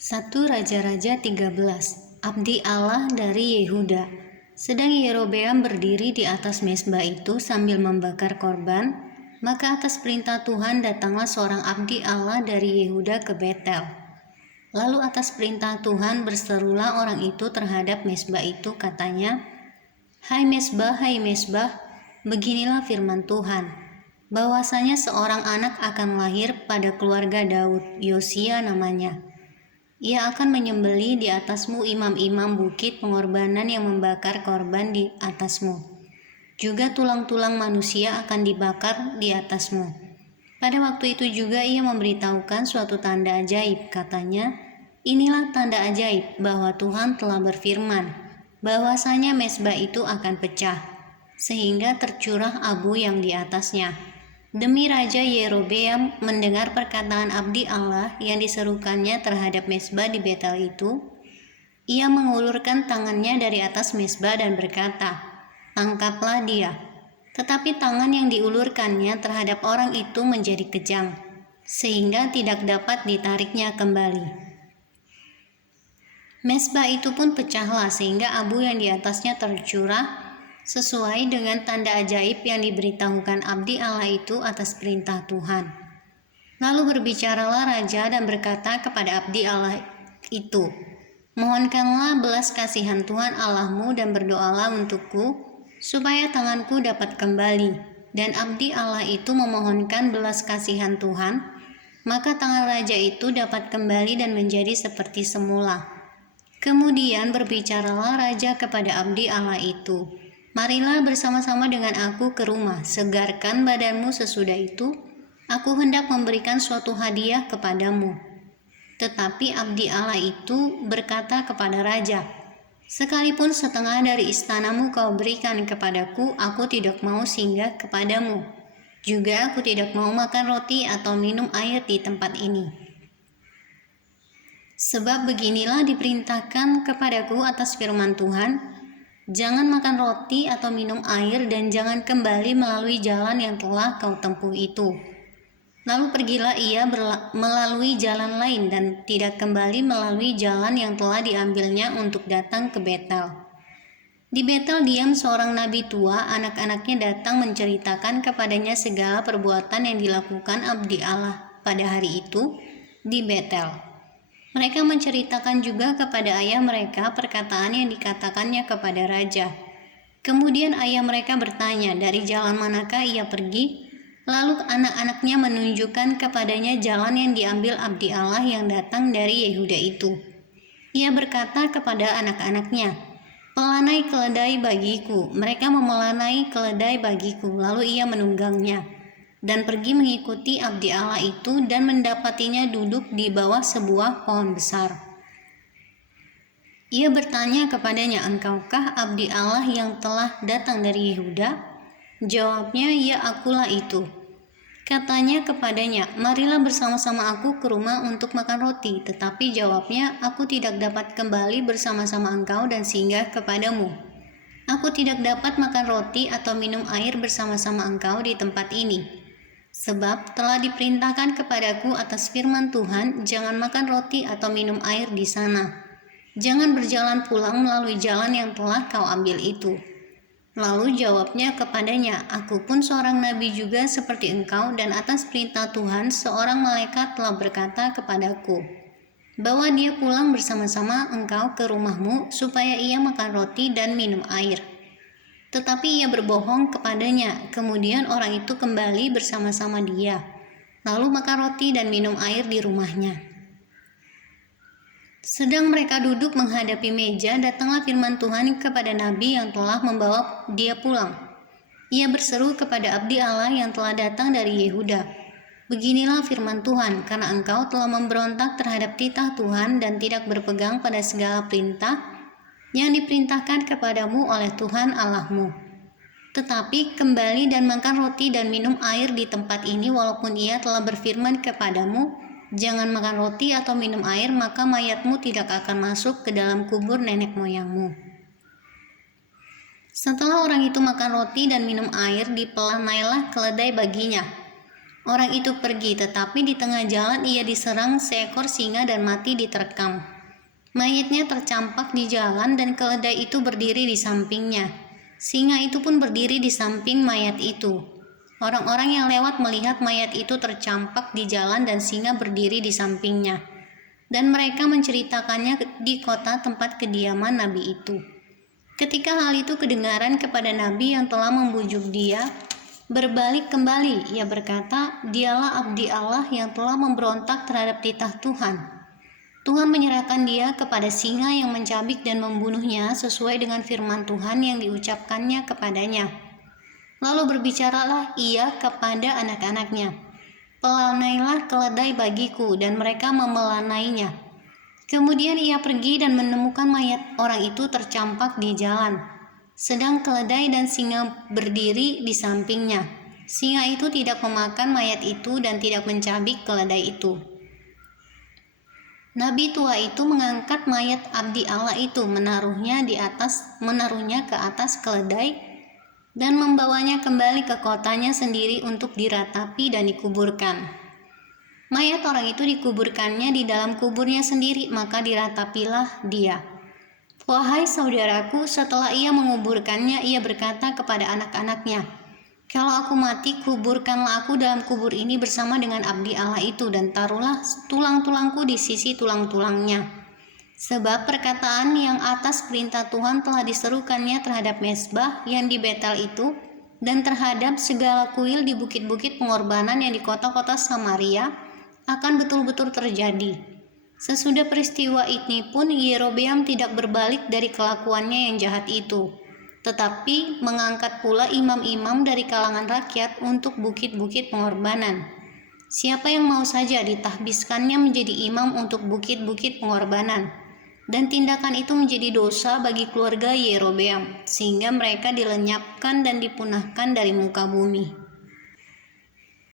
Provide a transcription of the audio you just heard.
1 Raja-Raja 13. Abdi Allah dari Yehuda. Sedang Yerobeam berdiri di atas mezbah itu sambil membakar korban, maka atas perintah Tuhan datanglah seorang abdi Allah dari Yehuda ke Betel. Lalu atas perintah Tuhan berserulah orang itu terhadap mezbah itu, katanya, hai mezbah, beginilah firman Tuhan, bahwasanya seorang anak akan lahir pada keluarga Daud, Yosia namanya. Ia akan menyembelih di atasmu imam-imam bukit pengorbanan yang membakar korban di atasmu. Juga tulang-tulang manusia akan dibakar di atasmu. Pada waktu itu juga ia memberitahukan suatu tanda ajaib, katanya, inilah tanda ajaib bahwa Tuhan telah berfirman, bahwasanya mezbah itu akan pecah, sehingga tercurah abu yang di atasnya. Demi Raja Yerobeam mendengar perkataan abdi Allah yang diserukannya terhadap mezbah di Betel itu, ia mengulurkan tangannya dari atas mezbah dan berkata, tangkaplah dia. Tetapi tangan yang diulurkannya terhadap orang itu menjadi kejang, sehingga tidak dapat ditariknya kembali. Mezbah itu pun pecahlah sehingga abu yang di atasnya tercurah, sesuai dengan tanda ajaib yang diberitahukan abdi Allah itu atas perintah Tuhan. Lalu berbicaralah raja dan berkata kepada abdi Allah itu, mohonkanlah belas kasihan Tuhan Allahmu dan berdoalah untukku, supaya tanganku dapat kembali. Dan abdi Allah itu memohonkan belas kasihan Tuhan, maka tangan raja itu dapat kembali dan menjadi seperti semula. Kemudian berbicaralah raja kepada abdi Allah itu, marilah bersama-sama dengan aku ke rumah, segarkan badanmu, sesudah itu aku hendak memberikan suatu hadiah kepadamu. Tetapi abdi Allah itu berkata kepada raja, sekalipun setengah dari istanamu kau berikan kepadaku, aku tidak mau singgah kepadamu. Juga aku tidak mau makan roti atau minum air di tempat ini. Sebab beginilah diperintahkan kepadaku atas firman Tuhan, jangan makan roti atau minum air dan jangan kembali melalui jalan yang telah kau tempuh itu. Lalu pergilah ia melalui jalan lain dan tidak kembali melalui jalan yang telah diambilnya untuk datang ke Betel. Di Betel diam seorang nabi tua, anak-anaknya datang menceritakan kepadanya segala perbuatan yang dilakukan abdi Allah pada hari itu di Betel. Mereka menceritakan juga kepada ayah mereka perkataan yang dikatakannya kepada raja. Kemudian ayah mereka bertanya, dari jalan manakah ia pergi? Lalu anak-anaknya menunjukkan kepadanya jalan yang diambil abdi Allah yang datang dari Yehuda itu. Ia berkata kepada anak-anaknya, pelanai keledai bagiku. Mereka memelanai keledai bagiku, lalu ia menunggangnya dan pergi mengikuti abdi Allah itu dan mendapatinya duduk di bawah sebuah pohon besar. Ia bertanya kepadanya, engkaukah abdi Allah yang telah datang dari Yehuda? Jawabnya, ya akulah itu. Katanya kepadanya, marilah bersama-sama aku ke rumah untuk makan roti. Tetapi jawabnya, aku tidak dapat kembali bersama-sama engkau dan singgah kepadamu. Aku tidak dapat makan roti atau minum air bersama-sama engkau di tempat ini. Sebab telah diperintahkan kepadaku atas firman Tuhan, jangan makan roti atau minum air di sana. Jangan berjalan pulang melalui jalan yang telah kau ambil itu. Lalu jawabnya kepadanya, aku pun seorang nabi juga seperti engkau, dan atas perintah Tuhan seorang malaikat telah berkata kepadaku, bahwa dia pulang bersama-sama engkau ke rumahmu, supaya ia makan roti dan minum air. Tetapi ia berbohong kepadanya. Kemudian orang itu kembali bersama-sama dia, lalu makan roti dan minum air di rumahnya. Sedang mereka duduk menghadapi meja, datanglah firman Tuhan kepada nabi yang telah membawa dia pulang. Ia berseru kepada abdi Allah yang telah datang dari Yehuda, beginilah firman Tuhan, karena engkau telah memberontak terhadap titah Tuhan dan tidak berpegang pada segala perintah yang diperintahkan kepadamu oleh Tuhan Allahmu. Tetapi kembali dan makan roti dan minum air di tempat ini, walaupun ia telah berfirman kepadamu, jangan makan roti atau minum air, maka mayatmu tidak akan masuk ke dalam kubur nenek moyangmu. Setelah orang itu makan roti dan minum air, dipelanailah keledai baginya. Orang itu pergi, tetapi di tengah jalan ia diserang seekor singa dan mati diterkam. Mayatnya tercampak di jalan dan keledai itu berdiri di sampingnya. Singa itu pun berdiri di samping mayat itu. Orang-orang yang lewat melihat mayat itu tercampak di jalan dan singa berdiri di sampingnya. Dan mereka menceritakannya di kota tempat kediaman nabi itu. Ketika hal itu kedengaran kepada nabi yang telah membujuk dia, berbalik kembali, ia berkata, "Dialah abdi Allah yang telah memberontak terhadap titah Tuhan." Tuhan menyerahkan dia kepada singa yang mencabik dan membunuhnya sesuai dengan firman Tuhan yang diucapkannya kepadanya. Lalu berbicaralah ia kepada anak-anaknya, "Pelanailah keledai bagiku," dan mereka memelanainya. Kemudian ia pergi dan menemukan mayat orang itu tercampak di jalan, sedang keledai dan singa berdiri di sampingnya. Singa itu tidak memakan mayat itu dan tidak mencabik keledai itu. Nabi tua itu mengangkat mayat abdi Allah itu, menaruhnya ke atas keledai dan membawanya kembali ke kotanya sendiri untuk diratapi dan dikuburkan. Mayat orang itu dikuburkannya di dalam kuburnya sendiri, maka diratapilah dia. Wahai saudaraku, setelah ia menguburkannya, ia berkata kepada anak-anaknya, "Kalau aku mati, kuburkanlah aku dalam kubur ini bersama dengan abdi Allah itu, dan taruhlah tulang-tulangku di sisi tulang-tulangnya. Sebab perkataan yang atas perintah Tuhan telah diserukannya terhadap mezbah yang di Betel itu, dan terhadap segala kuil di bukit-bukit pengorbanan yang di kota-kota Samaria, akan betul-betul terjadi." Sesudah peristiwa ini pun Yerobeam tidak berbalik dari kelakuannya yang jahat itu, tetapi mengangkat pula imam-imam dari kalangan rakyat untuk bukit-bukit pengorbanan. Siapa yang mau saja ditahbiskannya menjadi imam untuk bukit-bukit pengorbanan, dan tindakan itu menjadi dosa bagi keluarga Yerobeam, sehingga mereka dilenyapkan dan dipunahkan dari muka bumi.